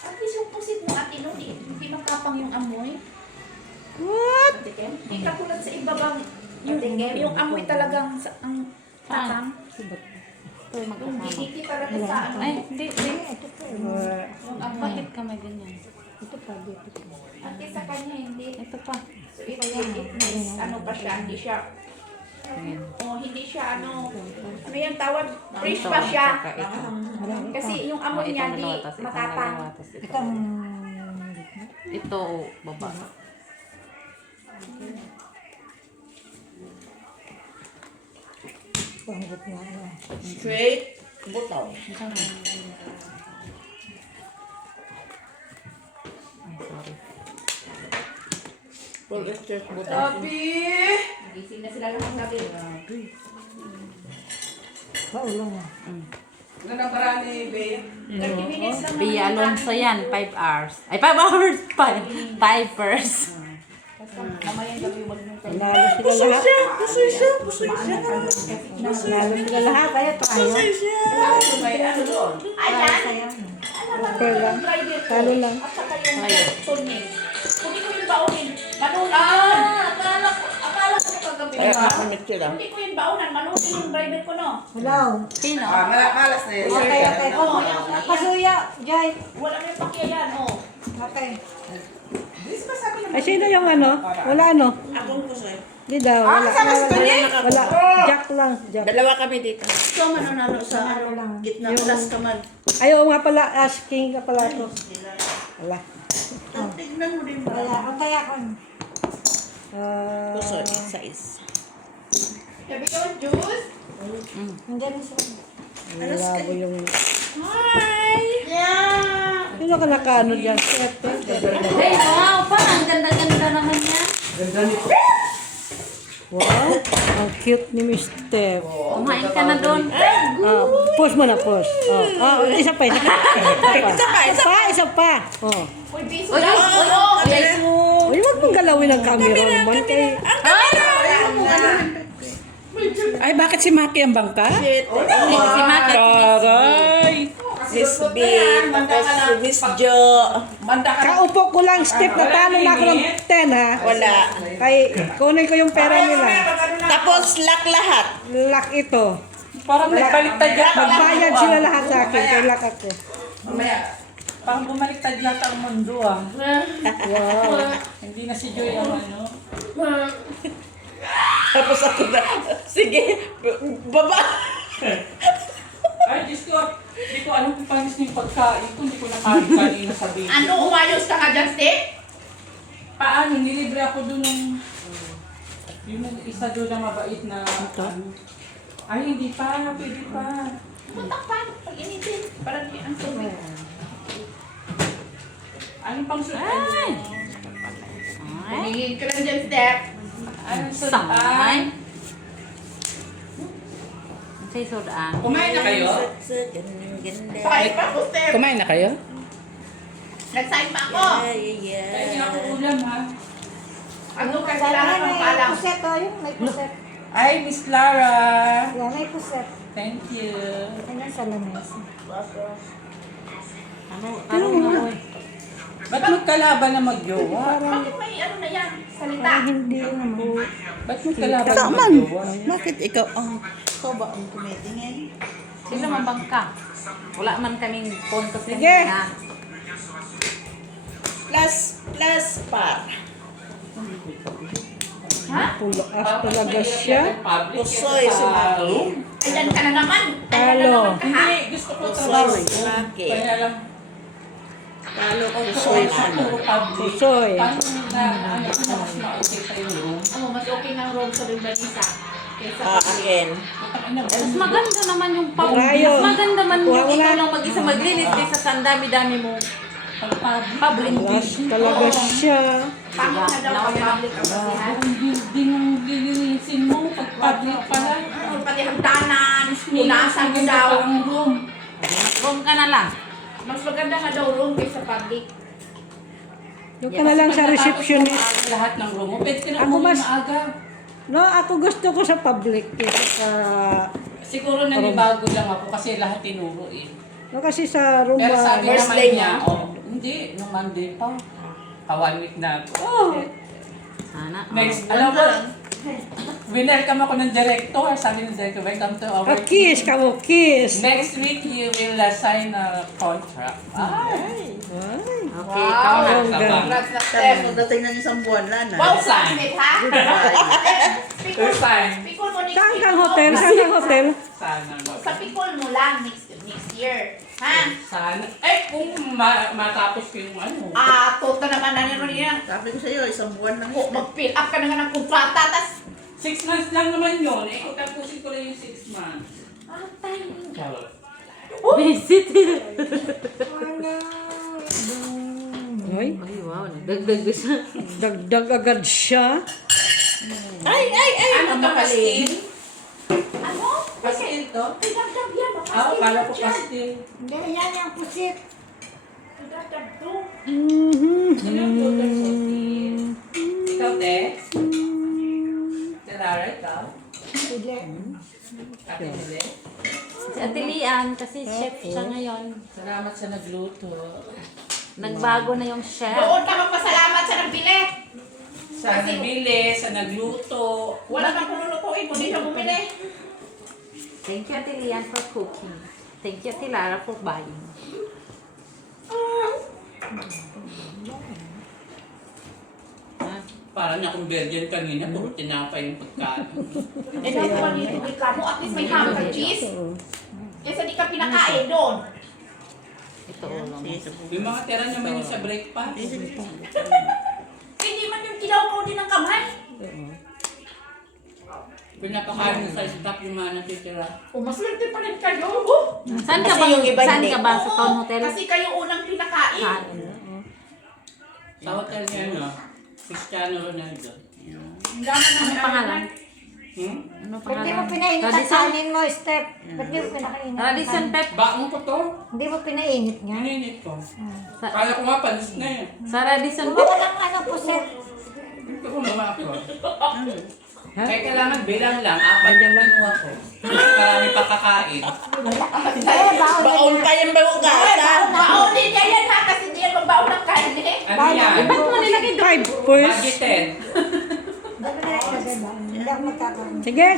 At least yung pusit mo, ate, no, hindi magkapang yung amoy. What? Hindi katulad sa iba bang, yung amoy talagang ang tatang. Ito yung magkasama. Hindi talaga sa ano. Ay, hindi. Yung amoy. Bakit ka may ganyan? At least sa kanya, hindi. Ito pa. So, it is, ano pa siya, hindi siya, Ayan. hindi siya, ano yung tawag, fresh pa siya. Saka ito. Kasi yung amoy Ito niya, ang di dalawa, tas ito ang matatang. dalawa, tas ito. Itong... Ito, baba. Pangit nga. Straight. Butaw. Ay, sorry. Full straight butaw. Sabi. Gising na sila ng gabi. Paulo nga. Ano na parang ni Babe? 30 minutes lang Bia naman. Alonso yan, 5 hours. Ay, 5 hours! 5 hours! Basta mamayang gabi, wag niyong Nalo sila lahat. Nalo sila lahat. Kaya tayo. Ayan. Kaya. Okay lang. Talo lang. At saka yung tuning. Hindi ko yung baunin. Manunin. Akala ko kagabi. Nakakamit sila. Hindi ko yung baunan. Manunin yung driver ko, no? Hello. Sino? Malas na yun. Okay, okay. Pasuya. Jai. Wala may pakiyan, oh. Okay. Ay, sino yung ano? Wala ano? Akong pusoy. Di daw. Wala. Wala. Jack lang. Jack. Dalawa kami dito. Ito manunalo sa gitna. Last ka man. Ayaw nga pala. Asking ka pala ito. Wala. Tignan mo din ba? Wala. Okay ako. Pusoy, size. Sabi ko, juice? Nandiyan siya. Malabo yung... Hi! Yeah! Sino ka nakaano dyan? Hey, wow, parang ganda-ganda naman yan. Wow. Ang cute ni Mr. Kumain ka na doon. Pause mo na, pause. Isa pa, isa pa. Isa pa. Oh. Uy, biso lang. Uy, Uy, wag mong galawin ang camera naman kay... Ay, bakit si Maki ang bangka? Shit. Si Maki. Taray! Miss B, tapos si Miss Jo. Kaupo ko lang, Step. Natalo na ako ng 10, ha? Wala. Kay, kunin ko yung pera nila. Tapos lock lahat. Lock ito. Parang nagbaliktad yata. Magbayad sila lahat sa akin. Kay lock ako. Parang bumaliktad yata ang mundo ah. Wow. Hindi na si Joy ang ano. Tapos ako na. Sige, baba. Ay, Diyos ko. Hindi ko alam kung panis na yung pagkain ko. Hindi ko nakain kanina sa baby. ano, umayos ka nga dyan, Steve? Paano? Nilibre ako doon ng... Yung isa doon na mabait na... Ano. Ay, hindi pa. Pwede pa. Puntak pa. Pag-initin. Parang di ang tubig. Anong pang sudan? Ay! Humingin ka lang dyan, Steph. Anong sudan? Samay. Say soda. Kumain na kayo? Sakay pa ako, Steph. Kumain na kayo? Nag-sign pa ako. Kaya hindi ako ulam ha. Ano ka kailangan ng palang? May puset, oh. Yung may puset. Ay, Miss Lara. Yan, may puset. Thank you. Ano sa lamesa? Ano nga, oy. Ba't magkalaban na mag-jowa? Bakit may ano na yan? Salita. Hindi naman. Ba't magkalaban na mag-jowa? Bakit ikaw ikaw ba ang tumitingin? Sino man bangka? Wala man kaming punto sa Sige. na. Plus par. Ha? Pulaas talaga siya. Pusoy si Maki. Ayan ka na naman. Talo. Hindi, gusto ko Pusoy trabaho. si Maki. Kaya lang, Talo ko pusoy sa ano. public. Pusoy. Paano na, ano, mas ma-okay pa yung room? Ano, mas okay ng room sa Rimbanisa. Kaysa Akin. Mas maganda naman yung pub. Rayo. Mas maganda man Kuha yung mo ikaw na. lang mag-isa maglinis kaysa sa ang dami-dami mo. Public Pulaas talaga siya. pangit na daw pag public ang basihan. Ang building ang lilinisin mo pag public pala. Ano, pati hagdanan, punasan mo daw. Ang room. Room ka na lang. Mas maganda nga daw room kaysa public. Doon ka na lang sa receptionist. Lahat ng room mo. Pwede ka na Ako umuwi mas- maaga. No, ako gusto ko sa public kaysa sa... Siguro nanibago lang ako kasi lahat tinuro eh. No, kasi sa room Pero sabi First naman day niya, mo? hindi, nung Monday pa. One week na ako. Oh. Sana. Next, alam mo, winelcome ako ng director. Sabi ng director, welcome to our kiss ka mo, kiss. Next week, you will sign a contract. Ay! Okay, ikaw na. Congrats na Steph. Pagdating ng isang buwan na. Wow, classmate ha? First time. Pikul mo next Saan year. kang hotel? Saan kang hotel? Sana. Sa pikul mo lang next year. Ha? Sana. Eh, kung matapos ko yung ano. Tota naman na nito niya. Sabi ko sa iyo, isang buwan lang. Kung mag-fill up ka na nga ng kontrata, tas 6 months lang naman yun. Eh, kung tapusin ko lang yung 6 months. Charot. Visit. Ay, Ay, wow. Nagdagdag ko siya. dagdag agad siya. Ay! Ano ba pastil? ano? Pastil to? Pidagdag yan. Ah, kala ko pastil. Hindi, yan yung puset. Pidagdag to. Sino yung total pastil? Ikaw, te? Ile. Ate Mili. Si Ate Lian, kasi chef siya ngayon. Salamat sa nagluto. Nagbago na yung chef. Doon ka magpasalamat sa nagbili. Sa nabili, sa nagluto. Wala kang kululutuin mo, di ka bumili. Thank you, Ate Lian, for cooking. Thank you, Ate Lara, for buying. Parang akong virgin kanina, puro tinapay yung pagkain. Eh, kung pa dito, mo, at least may ham and cheese. Kesa di ka pinakain doon. Ito ulam. Yung mga tira naman yung sa breakfast. Hindi man yung kinaukaw din ng kamay. Pinapakain mo sa staff yung mga natitira. O, maswerte pa rin kayo. Saan ka ba? Saan ka ba? Sa Town Hotel? Kasi kayo unang pinakain. Kain. Sa hotel niya, no? Cristiano Ronaldo. Ang dami ng Ano pangalan? Ano Ba't di mo pangalan? pinainit ang Radisson? kanin mo, Steph? Ba't di mo pinakainit? ang Radisson kanin? Pep. Baong ko to. Hindi mo pinainit niya? Naninit ko. Sa, Kala ko nga panis na yun. sa Radisson Wala Pep. lang ano po, Steph. Ito ko mama ako. Kaya kailangan bilang lang. Apat yung kinuha ko. Mas marami pakakain. Baon pa yung bagugasan. Baonin niya yan ha, kasi di yan magbaon ng kanin. Ano yan? Ba't mo nilagay doon? Budgeted. Dami na ilagay baon. Hindi ako magkakaroon. Sige.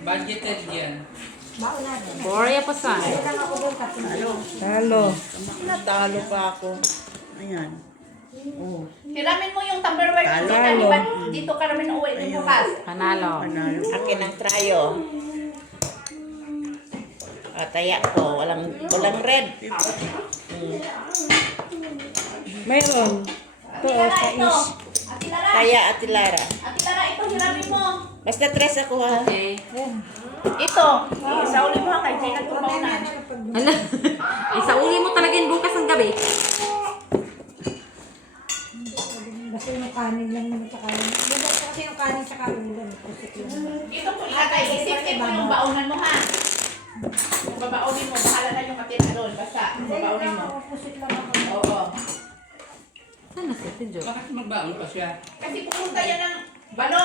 Budgeted yan. Baon natin. Gloria Pasay. Wala lang ako doon kasi. Talo. Natalo pa ako. Ayan. Oh, Hiramin mo yung Tupperware dito, Talo. diba? Dito ka namin uuwi ng bukas. Panalo. akin ang trayo. Taya ko, walang red. Mayroon. Ati Lara, ito. Ati Lara. Taya at Lara. Ati Lara, ito, hiramin mo. Basta 3 ako ha. Okay. Ito. Sa uli mo ha, kay Jay nagpapaunan. Hala. Isa uli mo talaga yung bukas ng gabi. Basta yung kanin lang naman sa kanin. Hindi ba kasi yung kanin sa kanin? Pusik lang. Ito po ilagay. Isipin mo yung baunan mo ha. Kung babaunin mo, bahala na yung matira doon. Basta, babaunin mo. Pusik lang ako. Oo. Saan na si Ate Jo? Bakit magbaon pa siya? Kasi pupunta yan ng bano.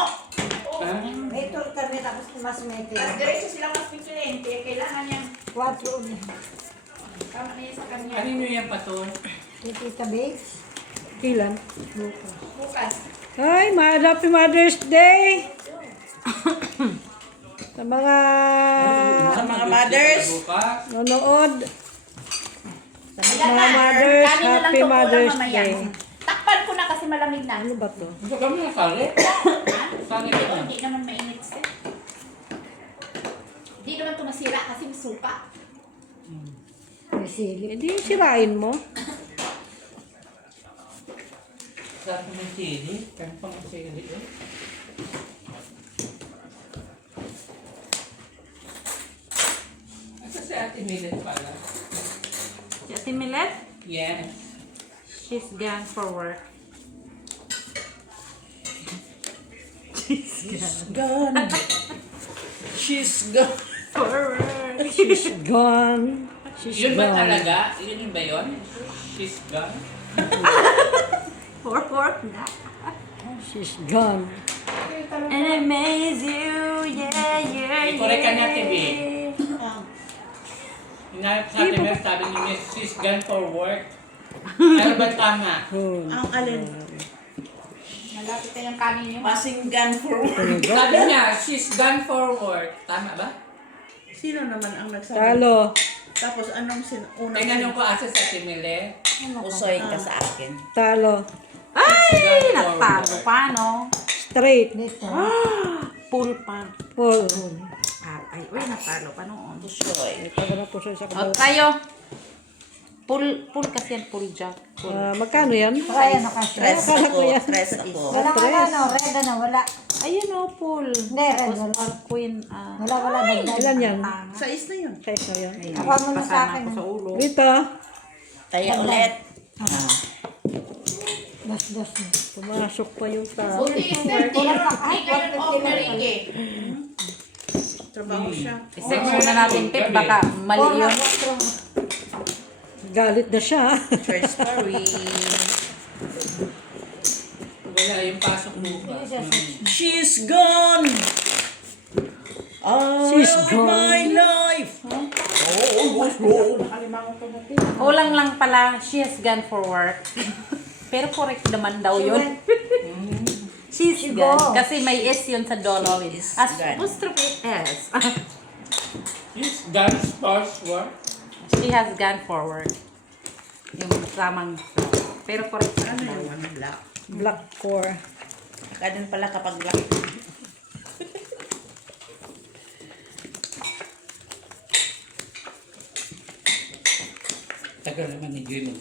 Ha? Ito kami tapos mas may Tapos diretso sila mas pipilin. Kaya kailangan niyang 4 na. tama na yan sa kanya. Ano nyo yan pa to? Tita Bakes. Kailan? Bukas. Ay, Happy Mother's Day! Sa mga Sa mga mothers. Bukas. nanonood. Ayan Mga na. mothers, Kanin na lang Happy to, kulang Mother's mamaya. Day. Takpan ko na kasi malamig na. Ano ba to? Gusto kami na sali. Sali ka na. Hindi naman mainit siya. Hindi naman ito masira kasi may suka. May sili. Hindi yung sirain mo. Sarap ng chili. Kaya pang chili eh. Asa si Ate Milet pala? Si Ate Milet? Yes. She's gone for work. Gone. She's gone. For work. She's gone. She's Yun ba gone. talaga? Yun ba yun? She's gone? For work na. She's gone. And I amaze you, yeah, yeah, I-correct ka na, yeah. TV. Sabi mo, sabi ni Miss, she's gone for work. Ano ba tama? Good. Ang alin? Malapit na yung kanin niyo. Passing gun for Sabi niya, she's gone for work. Tama ba? Sino naman ang nagsabi? Talo. Tapos anong unang Tingnan ko asa sa Ate Milet. usoy ka sa akin? Talo. Ay, natalo pa, no? Straight. Dito. Pool pa. Full. Ay, uy, natalo pa noon. Usoy. Taga na po siya sa O, kabaw. tayo. Pool kasi yan, pool jack. Pool. Magkano yan? Kaya na kasi. 3 Akala ko ako. yan. 3 ako. Wala nga ano, red na wala. Ayun o, pool. Hindi, red Tapos wala. par queen. Wala dagdag. Ilan yan? Size na yun. Size na yan. Ako mo na sa akin. Pasana ko sa ulo. Dito. Taya ulit. Das na. Pumasok pa yung tao. Buti is there Kulang pa ka? hindi kayo offer Ricky. Trabaho siya. I-sex muna natin, Pip. Baka mali yun. Galit na siya. First story. Wala yung pasok bukas. She's gone. She's gone. life! Kulang lang pala, she has gone for work. Pero correct naman daw yun. She's She gone. go. Kasi may S yun sa dolo. She's As gone. apostrophe S. Is dance past what? She has gone for work. Yung tamang. Pero correct Ano naman daw. yung ano, black? Black core. Ganun pala kapag black. Tagal naman ni Jim.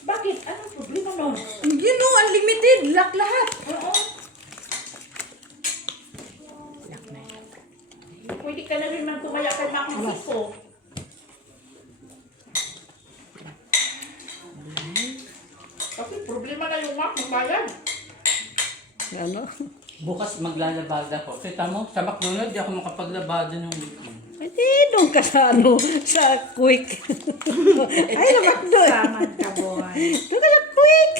Bakit? Anong problema nun? You know, unlimited. Lock lahat. Oo. Lock na yan. Pwede ka na rin magkumaya kay Mac Mexico. Kasi problema na yung Mac, magbayad. Ano? Bukas maglalabada ko. Kita mo, sa McDonald's, di ako makapaglabada ng weekend. Hindi, doon ka sa ano, sa quick. Ay, namak doon. Saman ka, boy. Doon ka sa quick.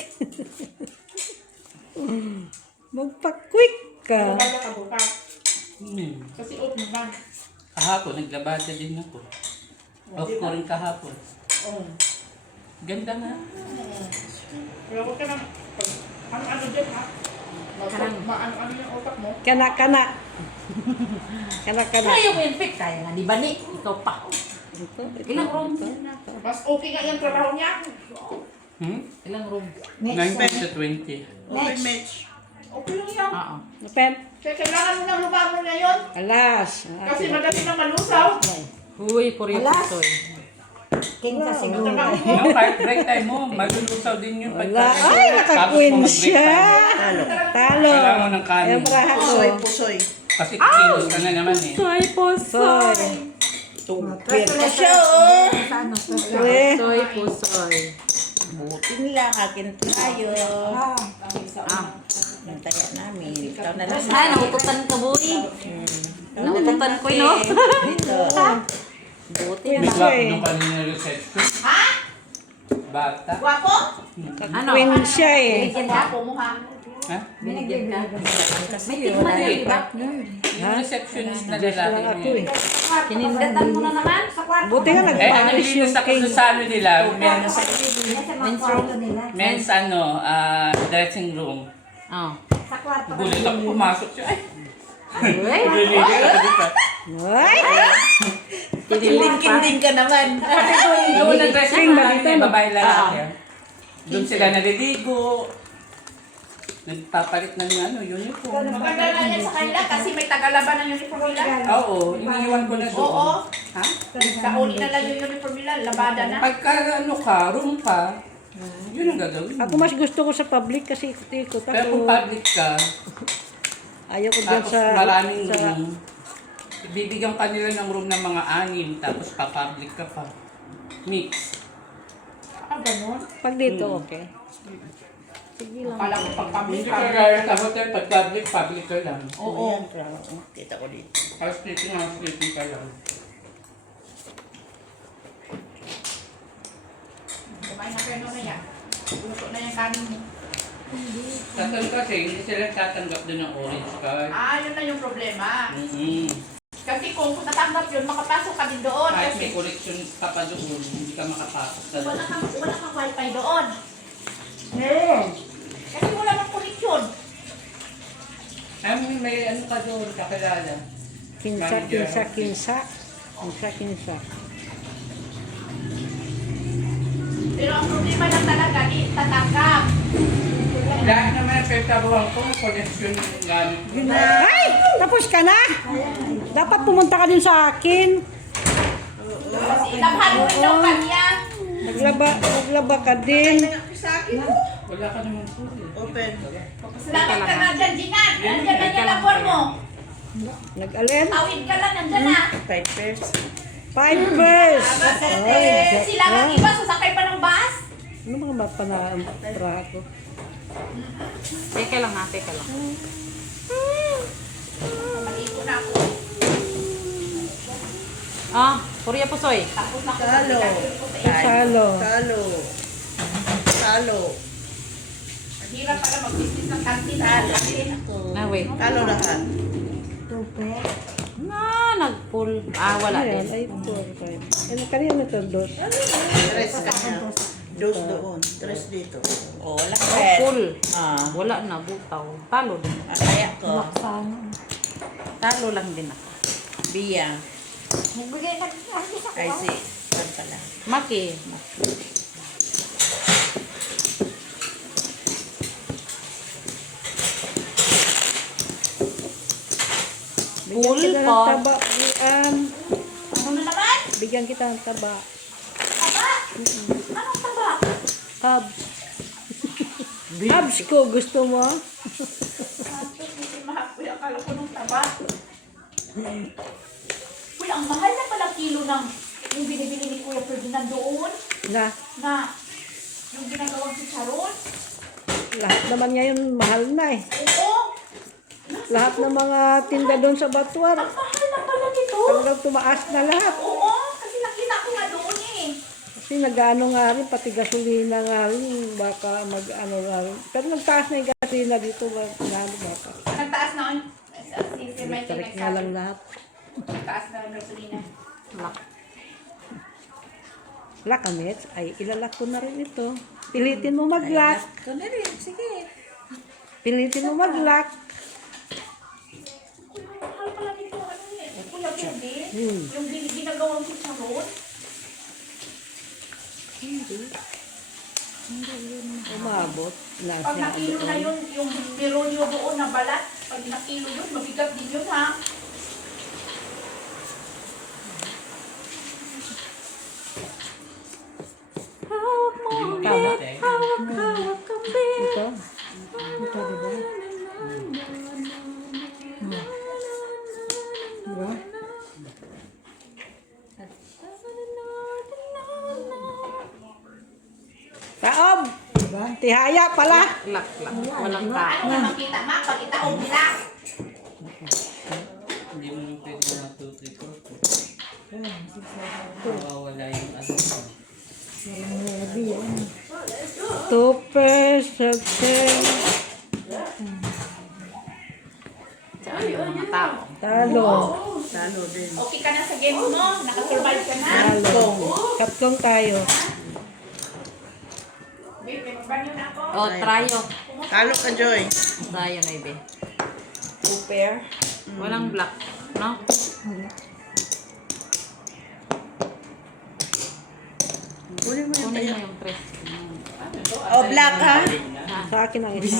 Magpa-quick ka. Magbayad ka bukas. Kasi off naman. Kahapon, naglabada din ako. Off ko rin kahapon. Oo. Ganda nga. Pero huwag ka na, ano dyan ha? Ano yung utak mo? Kana-kana. Kana-kana. Kaya mo yung pick. Kaya nga, di ba ni? Ikaw pa. Ilang room? Mas okay nga yung trabaho niya. Ilang room? 19 to 20. Open match. Okay lang yan. Oo. Pen. Kaya kailangan mo nang lumangon ngayon. Alas. Kasi madali nang malusaw. Uy, puryo Wala. pusoy. Kinta siguro. Trabaho mo. No, kahit break time mo, malulusaw din yung Wala. pagkain. Ay, Tapos naka-queen kung mag-break siya. time, Talo. Kailangan mo ng kanin. Ayaw marahan ko. Pusoy, pusoy. Kasi kilos ka na naman eh. Soy pusoy. Tugpir ka siya, oh. Eh. Soy pusoy. Buti nila, akin tayo. Ah. Nantaya namin. Ikaw na lang. Ay, naututan ka, boy. Naututan ko, no? Dito. Buti May na. gwapo nung kanina reception. Ha? Bata. Guwapo? Ano? Queen siya eh. Binigyan ka? Guwapo mo ha? Ha? Binigyan ka? Kasi May yun. tikman na, di ba? Yung receptionist na Lang lalaki ako mo eh. yun. Kinindatan mo na naman. Buti nga Eh, ang nag-polish linis yung ako king. sa ano nila, men's, Men's room. men's dressing room. Oh. Gulit ako pumasok siya. Ay, Uy. naliligan ako dito. Ay! Kilingkin din ka naman. Doon ang dressing room namin, babae lalaki. Ah. Doon sila naliligo. Nagpapalit ng uniform. Maganda na yan sa kanila kasi may tagalaban ng uniform nila. Oo, iniiwan ko na doon. Oo. Ha? Kauli na lang yung uniform nila, labada na. Pagka room ka, yun ang gagawin. Ako mas gusto ko sa public kasi ikot-ikot Pero kung ako. public ka, Ayaw ko dyan tapos sa... maraming sa room, bibigyan ka nila ng room ng mga 6, tapos pa-public ka pa. Mix. Ah, ganun. pag dito, okay. Akala ko pag public Hindi ka. ka gaya sa hotel, pag public, public ka lang. Oo. Kita ko dito. Housekeeping ka lang. Kumain na kayo na yan. Luto na yung kanin mo. Tatanong kasi, hindi sila tatanggap doon ng orange card. Ah, yun na yung problema. Mm-hmm. Kasi kung natanggap yun, makapasok ka din doon. Kahit Kasi may collection ka pa doon, hindi ka makapasok sa wala loob. kang wifi doon. Kasi wala kang connection. May ano ka doon, kakilala. Kinsa. Pero ang problema lang talaga, di tatanggap. Lahat naman ang pagtabuhan ko, collection yung gamit ko. Ay! Tapos ka na! Dapat pumunta ka din sa akin. Kasi inabhan mo rin daw kanya. Naglaba ka din. Wala ka naman po eh. Open. Salamat ka na dyan, Jinan. Nandiyan na yung labor mo. Nag-alin? Tawid ka lang, nandiyan na. Pipers. Pipers! Sila ang iba, sasakay pa ng bus. Ano mga ba na ko? Teka lang ha, teka lang. Maligo na ako. Ah, puryo pusoy. Tapos na ako. Talo. Salo. Talo. Talo. Mahirap pala mag-business ng kantin. Kantin. Ah, wait. Talo lahat. Super. Nag-pull. Wala Ayan, din. ay 4, 5. Ano, kanina na ito, 2. Tres kanya. Dos doon. Tres dito. Wala. Pull. Wala na, butaw. Talo din. Kaya ko. Sana. Talo lang din ako. Biya. Magbigay na sa Ay si. Saan pala? Maki. Bigyan Full kita ng pot. taba. Ano na naman? Bigyan kita ng taba. Taba? Anong taba? Hubs. Hubs ko, gusto mo? Hindi mahapon. Akala ko nung taba. Uy, ang mahal na pala kilo ng yung binibili ni Kuya Ferdinand doon Na, na yung ginagawang chicharon. lahat naman ngayon mahal na eh. Oo. Lahat ng mga tinda doon sa Batuan, Ang mahal na pala nito. talagang tumaas na lahat. Oo. Kasi nakita ko nga doon eh. Kasi nag-ano nga rin, pati gasolina nga rin, baka mag-ano nga rin. Pero nagtaas na yung gasolina dito, baka. Nagtaas na si Michael Tarik nga lang nagsabi. lahat. Nagtaas na ang gasolina. Lakamets, ay ilalak ko na rin ito. Pilitin mo mag-lock. Ito na rin. Sige. Pilitin mo mag-lock. Kuya, ang mahal pala nito. Ano eh? Kuya Ferdinand. Yung ginagawang chicharon. Umabot. Pag nakilo na yun, yung birolyo doon na balat, pag nakilo yun, mabigat din yun ha. Ito. Ito, diba? Diba? Kaob! Tihaya pala! Lak. Walang tao. Ano na makita ma? Pag itaong nila. Hindi mo nung pwede matuto ito. Mawawala yung ano. 2 September. Saan yung mga tao? Talo. Talo din. Okay ka na sa game mo? Nakasurvive ka na? Talo. Katkong tayo. Babe, may magbanyo na ako. Trayo. Talo ka, Joy. Trayo na ibe. Super. Walang black. No? Kunin mo yung Kunin tayo. mo yung tres. Oh, black ha? Sa akin ang isa.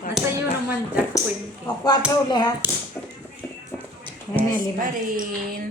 Nasa iyo naman, Jack Queen. O, 4 lahat. Yes, pa rin.